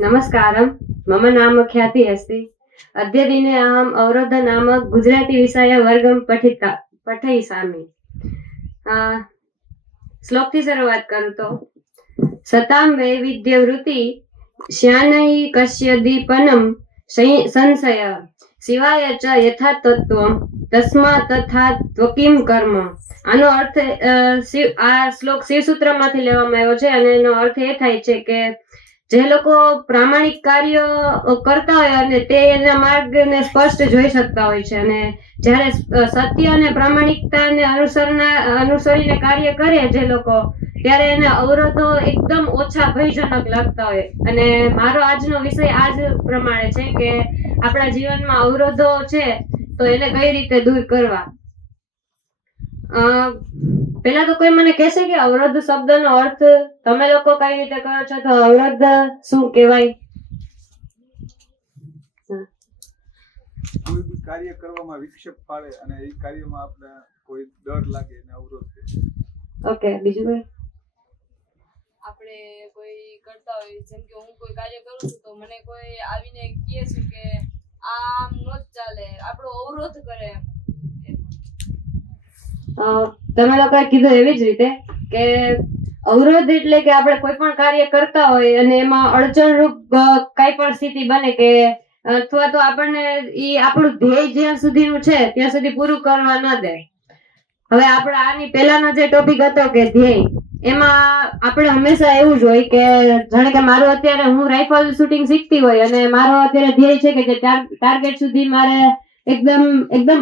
नमस्कारं, मम नाम ख्याति अस्ति। अद्य दिने अहम् अवरोध नामक गुजराती विषयवर्गं पठयिष्यामि। श्लोकથી શરૂઆત કરું તો સતાં વૈવિધ્યવૃત્તિ શ્યાનૈ કસ્યદીપનમ સંશય શિવાય ચ યથા તત્વમ તસ્માत् તથા ત્વકિમ કર્મ। આનો અર્થ આ શ્લોક શિવસૂત્રમાંથી લેવામાં આવ્યો છે અને એનો અર્થ એ થાય છે કે જે લોકો પ્રામાણિક કાર્ય કરતા હોય અને તે એના માર્ગને સ્પષ્ટ જોઈ શકતા હોય છે અને જ્યારે સત્ય અને પ્રામાણિકતાને અનુસરીને કાર્ય કરે જે લોકો ત્યારે એને અવરોધો એકદમ ઓછા ભયજનક લાગતા હોય। અને મારો આજનો વિષય આ જ પ્રમાણે છે કે આપણા જીવનમાં અવરોધો છે તો એને કઈ રીતે દૂર કરવા। પેલા તો કોઈ મને કહેશે કે અવરોધ શબ્દનો અર્થ તમે લોકો કઈ રીતે કરો છો, તો અવરોધ શું કહેવાય? કોઈ બી કાર્ય કરવામાં વિક્ષેપ પાડે અને એ કાર્યમાં આપણે કોઈ ડર લાગે એને અવરોધ કહે। ઓકે, બીજું કઈ? આપણે કોઈ કરતા હોય, જેમ કે હું કોઈ કાર્ય કરું છું તો મને કોઈ આવીને કહે છે કે આમ નો જ ચાલે, આપણો અવરોધ કરે। તમે લોકોએ કીધું એવી જ રીતે કે અવરોધ એટલે કે આપણે કોઈ પણ કાર્ય કરતા હોય અને એમાં અડચણરૂપ કઈ પણ સ્થિતિ બને કે અથવા તો આપણને ઈ આપણું ધ્યેય જ્યાં સુધીનું છે ત્યાં સુધી પૂરું કરવા ન દે। હવે આપણે આની પહેલાનો જે ટોપિક હતો કે ધ્યેય, એમાં આપણે હંમેશા એવું જ હોય કે જાણે કે મારું અત્યારે હું રાઇફલ શૂટિંગ શીખતી હોય અને મારો અત્યારે ધ્યેય છે કે જે ટાર્ગેટ સુધી મારે એકદમ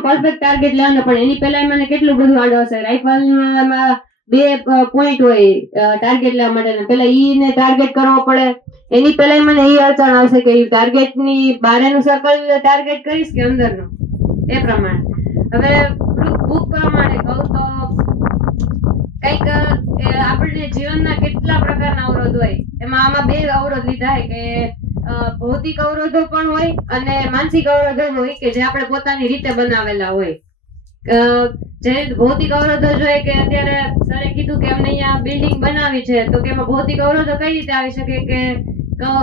પરફેક્ટ ટાર્ગેટ લેવાનો, પણ એની પહેલા મને કેટલું બધું આડો હશે। રાઇફલમાં 2 પોઈન્ટ હોય ટાર્ગેટ લેવા માટે, પેલા ઈને ટાર્ગેટ કરવો પડે, એની પહેલા મને એ અડચણ આવશે કે ટાર્ગેટની બહારનું સર્કલ ટાર્ગેટ કરીશ કે અંદરનું, એ પ્રમાણે। હવે બુક પ્રમાણે કહું તો કઈક આપણને જીવનના કેટલા પ્રકારના અવરોધ હોય, એમાં આમાં 2 અવરોધ લીધા છે કે ભૌતિક અવરોધો પણ હોય અને માનસિક અવરોધો હોય કે જે આપણે પોતાની રીતે બનાવેલા હોય। જે ભૌતિક અવરોધો જોઈએ કે અત્યારે સરે કીધું કે અમને અહીંયા બિલ્ડિંગ બનાવી છે તો કે એમાં ભૌતિક અવરોધો કઈ રીતે આવી શકે કે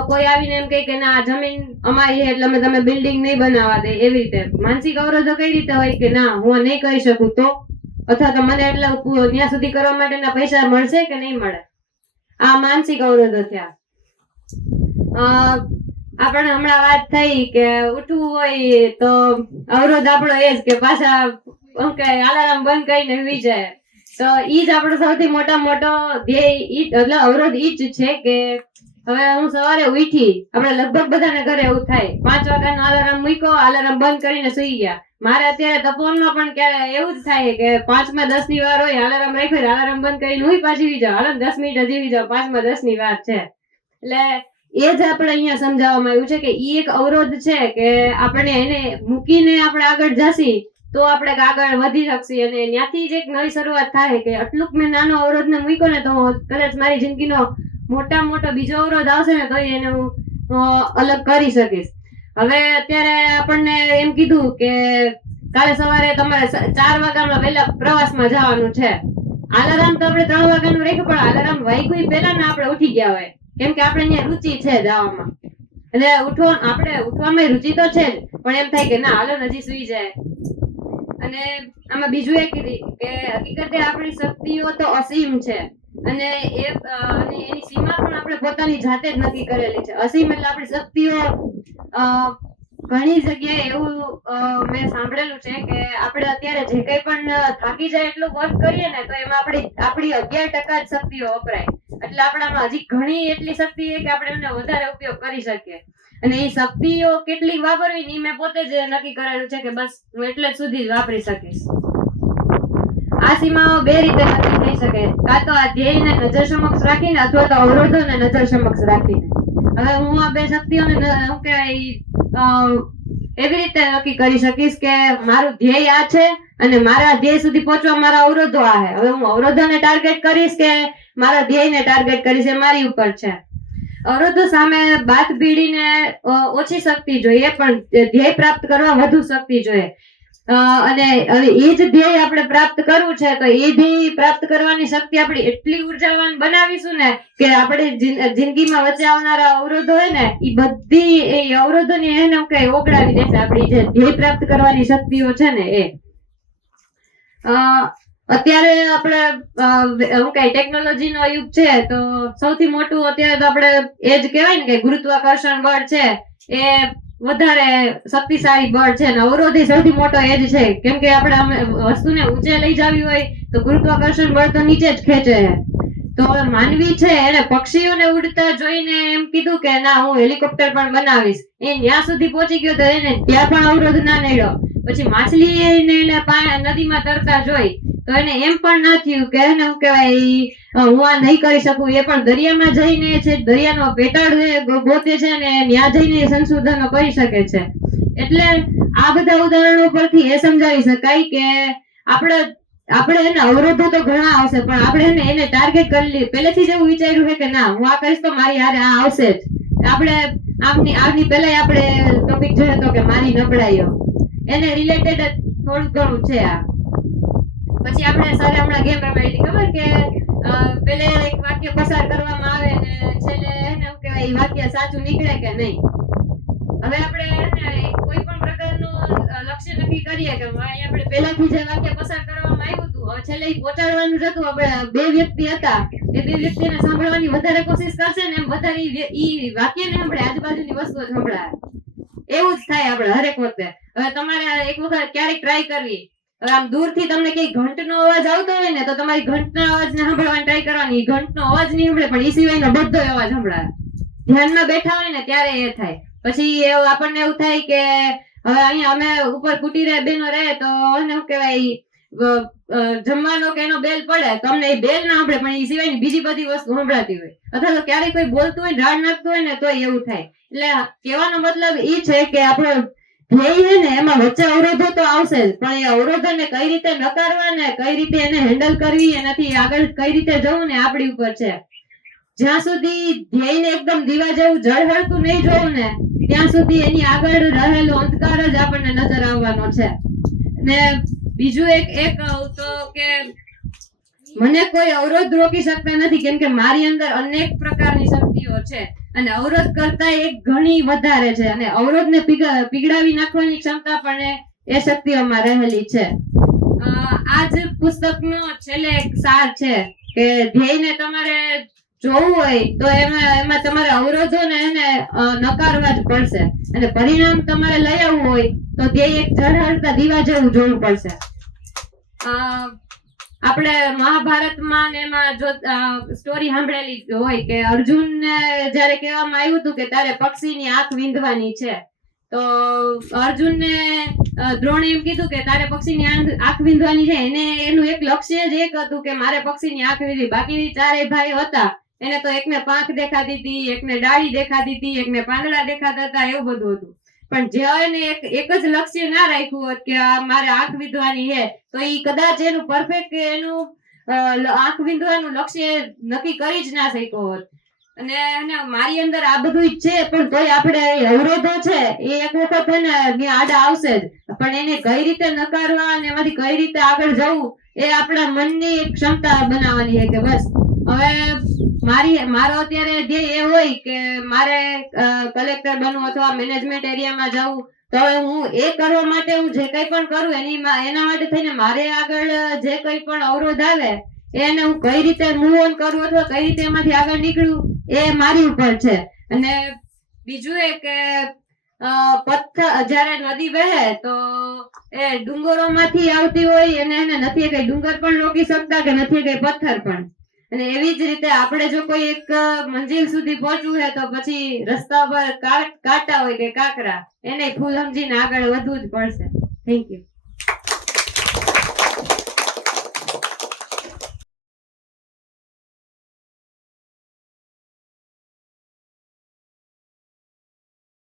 કોઈ આવીને એમ કહે કે ના જમીન અમારી છે એટલે અમે તમે બિલ્ડિંગ નહીં બનાવવા દે, એવી રીતે। માનસિક અવરોધો કઈ રીતે હોય કે ના હું નહીં કરી શકું તો, અથવા તો મને એટલે ત્યાં સુધી કરવા માટેના પૈસા મળશે કે નહીં મળે, આ માનસિક અવરોધો થયા। આપણે હમણાં વાત થઈ કે ઉઠવું હોય તો અવરોધ આપણો એ જ કે પાછા અલાર્મ બંધ કરીને સુઈ જાય, તો ઈ જ આપણો સૌથી મોટો ધ્યેય એટલે અવરોધ ઈ જ છે કે હવે હું સવારે ઉઠી, આપણે લગભગ બધાને ઘરે એવું થાય 5 વાગ્યાનો અલાર્મ મૂક્યો, અલાર્મ બંધ કરીને સુઈ ગયા। મારે અત્યારે તપોવનમાં પણ ક્યારે એવું જ થાય કે 5 માં 10 ની વાર હોય, અલાર્મ રાખ્યો, અલાર્મ બંધ કરીને હું પાછી સુઈ જાઉં, હાલો 10 મિનિટ જીવી જાઉં, 5 માં 10 ની વાર છે। એટલે એ જ આપણે અહીંયા સમજાવવામાં આવ્યું છે કે ઈ એક અવરોધ છે કે આપણે એને મૂકીને આપણે આગળ જશી તો આપણે આગળ વધી શકશી અને ત્યાંથી જ એક નવી શરૂઆત થાય કે આટલું મેં નાનો અવરોધને મૂક્યો ને તો કદાચ મારી જિંદગીનો મોટો બીજો અવરોધ આવશે ને તો એને હું અલગ કરી શકીશ। હવે અત્યારે આપણને એમ કીધું કે કાલે સવારે તમારે 4 વાગ્યામાં વહેલા પ્રવાસમાં જવાનું છે, અલાર્મ તો આપણે 3 વાગ્યાનું રાખ્યું પણ અલાર્મ વાગ્યું પહેલા ને આપણે ઉઠી ગયા હોય, કેમ કે આપણે અહીંયા રુચિ છે જવામાં, એટલે આપણે ઉઠવામાં રુચિ તો છે જ, પણ એમ થાય કે ના હાલો હજી સુઈ જાય। અને આમાં બીજું એ કીધી કે હકીકતે આપણી શક્તિઓ તો અસીમ છે અને એની સીમા પણ આપણે પોતાની જાતે જ નક્કી કરેલી છે। અસીમ એટલે આપણી શક્તિઓ ઘણી જગ્યાએ એવું મેં સાંભળેલું છે કે આપણે અત્યારે જે કઈ પણ થાકી જાય એટલું વર્ક કરીએ ને તો એમાં આપણી 11% જ શક્તિઓ વપરાય, એટલે આપણામાં હજી ઘણી એટલી શક્તિ છે કે આપણે એનો વધારે ઉપયોગ કરી શકીએ। અને એ શક્તિઓ કેટલી વાપરવી ની મેં પોતે જ નક્કી કરેલું છે કે બસ હું એટલે જ સુધી જ વાપરી શકીશ। આ સીમાઓ 2 રીતે નક્કી થઈ શકે, કાં તો આ ધ્યેયને નજર સમક્ષ રાખીને અથવા તો અવરોધોને નજર સમક્ષ રાખીને। હવે હું આ 2 શક્તિઓને શું કહેવાય એવી રીતે નક્કી કરી શકીશ કે મારું ધ્યેય આ છે અને મારા ધ્યેય સુધી પહોંચવા મારા અવરોધો આ છે। હવે હું અવરોધોને ટાર્ગેટ કરીશ કે મારા ધ્યેયને ટાર્ગેટ કરીશ એ મારી ઉપર છે। અવરોધો સામે બાથ ભીડીને ઓછી શક્તિ જોઈએ પણ ધ્યેય પ્રાપ્ત કરવા વધુ શક્તિ જોઈએ। અને હવે એ જ ધ્યેય આપણે પ્રાપ્ત કરવું છે તો એ ધ્યેય પ્રાપ્ત કરવાની શક્તિ આપણી એટલી ઉર્જાવાન બનાવીશું ને કે આપણે જિંદગીમાં વચ્ચે આવનારા અવરોધો હોય ને એ બધી એ અવરોધોને એને કઈ ઓગળાવી દેશે આપણી જે ધ્યેય પ્રાપ્ત કરવાની શક્તિઓ છે ને એ અત્યારે આપણે શું કઈ ટેકનોલોજી નો યુગ છે તો સૌથી મોટું અત્યારે તો આપણે એ જ કહેવાય ને કે ગુરુત્વાકર્ષણ બળ છે એ વધારે શક્તિશાળી બળ છે અને અવરોધ એ સૌથી મોટો એ જ છે કેમ કે આપણે વસ્તુને ઊંચે લઈ જવી હોય તો ગુરુત્વાકર્ષણ બળ તો નીચે જ ખેંચે તો માનવી છે એને પક્ષીઓને ઉડતા જોઈને એમ કીધું કે ના હું હેલિકોપ્ટર પણ બનાવીશ એ ત્યાં સુધી પહોંચી ગયો તો એને ત્યાં પણ અવરોધ ના નડ્યો પછી માછલી એને નદીમાં તરતા જોઈ તો એને એમ પણ ના થયું કે એને શું કહેવાય હું આ નહીં કરી શકું એ પણ દરિયામાં જઈને છે દરિયાનો પેટાળ ગોતે છે ને ત્યાં જઈને સંશોધનો કરી શકે છે એટલે આ બધા ઉદાહરણો પરથી એ સમજાવી શકાય કે આપણે એને અવરોધો તો ઘણા આવશે પણ આપણે એને ટાર્ગેટ કરી લઈએ પહેલેથી જ એવું વિચાર્યું છે કે ના હું આ કરીશ તો મારી હારે આ આવશે જ આપણે આની પહેલા આપણે ટોપિક જોયો હતો કે મારી નબળાઈઓ એને રિલેટેડ થોડું ઘણું છે આ પછી આપણે સરે હમણાં ગેમ રમાડી ખબર કે પેલે એક વાક્ય પસાર કરવામાં આવે ને છેલ્લે એને શું કહેવાય એ વાક્ય સાચું નીકળે કે નહીં હવે આપણે કોઈ પણ પ્રકારનું લક્ષ્ય નક્કી કરીએ કે આપણે પહેલાથી જે વાક્ય પસાર કરવામાં આવ્યું હતું હવે છેલ્લે ઈ પહોંચાડવાનું જ હતું આપણે બે વ્યક્તિ હતા એ બે વ્યક્તિને સાંભળવાની વધારે કોશિશ કરશે ને એમ વધારે ઈ વાક્યને આપણે આજુબાજુની વસ્તુઓ સંભળાય એવું જ થાય આપણે હરેક વખતે હવે તમારે એક વખત ક્યારેક ટ્રાય કરવી હવે આમ દૂરથી તમને કઈ ઘંટનો અવાજ આવતો હોય ને તો તમારી ઘંટના અવાજને સાંભળવાની ટ્રાય કરવાની ઘંટનો અવાજ નહીં સાંભળે પણ એ સિવાયનો બધો અવાજ સંભળાય ધ્યાનમાં બેઠા હોય ને ત્યારે એ થાય પછી આપણને એવું થાય કે હવે અહીંયા અમે ઉપર કુટીરે બેનો રહે તો એને શું કહેવાય જમવાનો કે એનો બેલ પડે તો અમને એ બેલ ના સાંભળે પણ એ સિવાયની બીજી બધી વસ્તુ સંભળાતી હોય અથવા તો ક્યારેક કોઈ બોલતું હોય રાડ નાખતું હોય ને તો એવું થાય એટલે કહેવાનો મતલબ એ છે કે આપણો ધ્યેય છે ને એમાં વચ્ચે અવરોધો તો આવશે જ પણ એ અવરોધોને કઈ રીતે નકારવા ને કઈ રીતે એને હેન્ડલ કરવી એનાથી આગળ કઈ રીતે જવું ને આપણી ઉપર છે જ્યાં સુધી ધ્યેયને એકદમ દીવા જેવું ઝળહળતું નહીં જોવું ને ત્યાં સુધી એની આગળ રહેલો અંધકાર જ આપણને નજર આવવાનો છે ને બીજું એક તો કે મને કોઈ અવરોધ રોકી શકતા નથી કેમ કે મારી અંદર અનેક પ્રકારની શક્તિઓ છે અને અવરોધ કરતા એક ઘણી વધારે છે અને અવરોધને પીગળાવી નાખવાની ક્ષમતા પણ એ શક્તિઓમાં રહેલી છે આ જ પુસ્તકનો છેલ્લે એક સાર છે કે ધ્યેયને તમારે જોવું હોય તો એમાં તમારે અવરોધોને એને નકારવા જ પડશે અને પરિણામ તમારે લઈ આવવું હોય તો ધ્યેય એક ઝળહળતા દીવા જેવું જોવું પડશે આપણે મહાભારતમાં ને એમાં જો સ્ટોરી સાંભળેલી હોય કે અર્જુનને જ્યારે કહેવામાં આવ્યું હતું કે તારે પક્ષીની આંખ વીંધવાની છે તો અર્જુનને દ્રોણે એમ કીધું કે તારે પક્ષીની આંખ વીંધવાની છે એને એનું એક લક્ષ્ય જ એક હતું કે મારે પક્ષીની આંખ વીંધવી બાકી ચારેય ભાઈ હતા એને તો એકને પાંખ દેખાતી હતી એકને ડાળી દેખાતી હતી એકને પાંદડા દેખાતા હતા એવું બધું હતું પણ જ્યારે એક જ લક્ષ્ય ના રાખ્યું હોત કે મારે આંખ વીંધવાની છે તો એ કદાચ એનું પરફેક્ટ એનું આંખ વીંધવાનું લક્ષ્ય નક્કી કરી જ ના શક્યો હોત અને મારી અંદર આ બધું છે પણ તોય આપણે અવરોધો છે એ એક વખત એને આડા આવશે જ પણ એને કઈ રીતે નકારવા અને એમાંથી કઈ રીતે આગળ જવું એ આપણા મનની એક ક્ષમતા બનાવવાની છે કે બસ હવે મારો અત્યારે ધ્યેય એ હોય કે મારે કલેક્ટર બનવું અથવા મેનેજમેન્ટ એરિયામાં જવું તો હવે હું એ કરવા માટે હું જે કંઈ પણ કરું એના માટે થઈને મારે આગળ જે કંઈ પણ અવરોધ આવે એને હું કઈ રીતે મૂવ ઓન કરું અથવા કઈ રીતે એમાંથી આગળ નીકળું એ મારી ઉપર છે અને બીજું એ કે પથ્થર જ્યારે નદી વહે તો એ ડુંગરોમાંથી આવતી હોય એને નથી કઈ ડુંગર પણ રોકી શકતા કે નથી કઈ પથ્થર પણ અને એવી જ રીતે આપણે જો કોઈ એક મંજિલ સુધી પહોંચવું હોય તો પછી રસ્તા પર કાંટા હોય કે કાંકરા એને ફૂલ સમજીને આગળ વધવું જ પડશે થેન્ક યુ